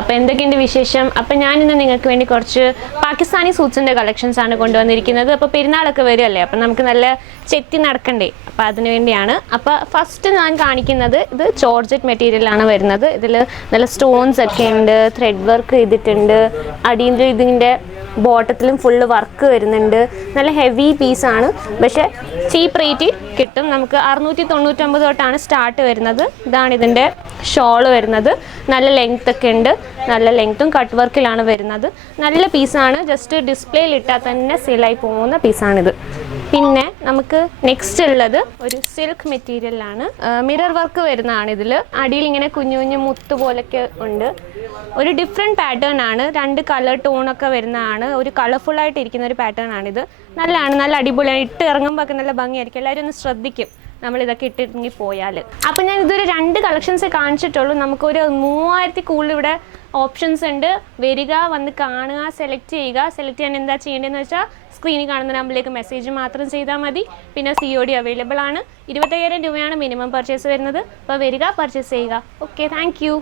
അപ്പോൾ എന്തൊക്കെയുണ്ട് വിശേഷം? അപ്പോൾ ഞാനിന്ന് നിങ്ങൾക്ക് വേണ്ടി കുറച്ച് പാകിസ്ഥാനി സൂട്ട്സിൻ്റെ കളക്ഷൻസ് ആണ് കൊണ്ടുവന്നിരിക്കുന്നത്. അപ്പോൾ പെരുന്നാളൊക്കെ വരുമല്ലേ, അപ്പോൾ നമുക്ക് നല്ല ചെത്തി നടക്കണ്ടേ, അപ്പോൾ അതിന് വേണ്ടിയാണ്. അപ്പോൾ ഫസ്റ്റ് ഞാൻ കാണിക്കുന്നത് ഇത് ജോർജറ്റ് മെറ്റീരിയലാണ് വരുന്നത്. ഇതിൽ നല്ല സ്റ്റോൺസ് ഒക്കെ ഉണ്ട്, ത്രെഡ് വർക്ക് ചെയ്തിട്ടുണ്ട്, അടിയിൽ ഇതിൻ്റെ ബോട്ടത്തിലും ഫുള്ള് വർക്ക് വരുന്നുണ്ട്. നല്ല ഹെവി പീസാണ്, പക്ഷേ ചീപ്പ് റേറ്റിൽ കിട്ടും. നമുക്ക് 699 തൊട്ടാണ് സ്റ്റാർട്ട് വരുന്നത്. ഇതാണ് ഇതിൻ്റെ ഷോള് വരുന്നത്. നല്ല ലെങ്ത് ഒക്കെ ഉണ്ട്, നല്ല ലെങ്ത്തും കട്ട് വർക്കിലാണ് വരുന്നത്. നല്ല പീസാണ്, ജസ്റ്റ് ഡിസ്പ്ലേയിൽ ഇട്ടാൽ തന്നെ സെയിലായി പോകുന്ന പീസാണിത്. പിന്നെ നമുക്ക് നെക്സ്റ്റ് ഉള്ളത് ഒരു സിൽക്ക് മെറ്റീരിയലാണ്, മിറർ വർക്ക് വരുന്നതാണ്. ഇതിൽ അടിയിൽ ഇങ്ങനെ കുഞ്ഞു കുഞ്ഞു മുത്ത് പോലൊക്കെ ഉണ്ട്. ഒരു ഡിഫറെൻറ്റ് പാറ്റേൺ ആണ്, 2 കളർ ടോണൊക്കെ വരുന്നതാണ്. ഒരു കളർഫുള്ളായിട്ട് ഇരിക്കുന്ന ഒരു പാറ്റേൺ ആണിത്. നല്ലതാണ്, നല്ല അടിപൊളിയാണ്. ഇട്ട് ഇറങ്ങുമ്പോൾ ഒക്കെ നല്ല ഭംഗിയായിരിക്കും. എല്ലാവരും ഒന്ന് ശ്രദ്ധിക്കും നമ്മളിതൊക്കെ ഇട്ടിറങ്ങി പോയാൽ. അപ്പോൾ ഞാൻ ഇതൊരു 2 കളക്ഷൻസേ കാണിച്ചിട്ടുള്ളൂ. നമുക്കൊരു 3000 കൂടുതൽ ഇവിടെ ഓപ്ഷൻസ് ഉണ്ട്. വരിക, വന്ന് കാണുക, സെലക്ട് ചെയ്യുക. സെലക്ട് ചെയ്യാൻ എന്താ ചെയ്യേണ്ടതെന്ന് വെച്ചാൽ സ്ക്രീനിൽ കാണുന്ന നമ്പറിലേക്ക് മെസ്സേജ് മാത്രം ചെയ്താൽ മതി. പിന്നെ COD അവൈലബിൾ ആണ്. 25,000 രൂപയാണ് മിനിമം പർച്ചേസ് വരുന്നത്. അപ്പോൾ വരിക, പർച്ചേസ് ചെയ്യുക. Okay, thank you.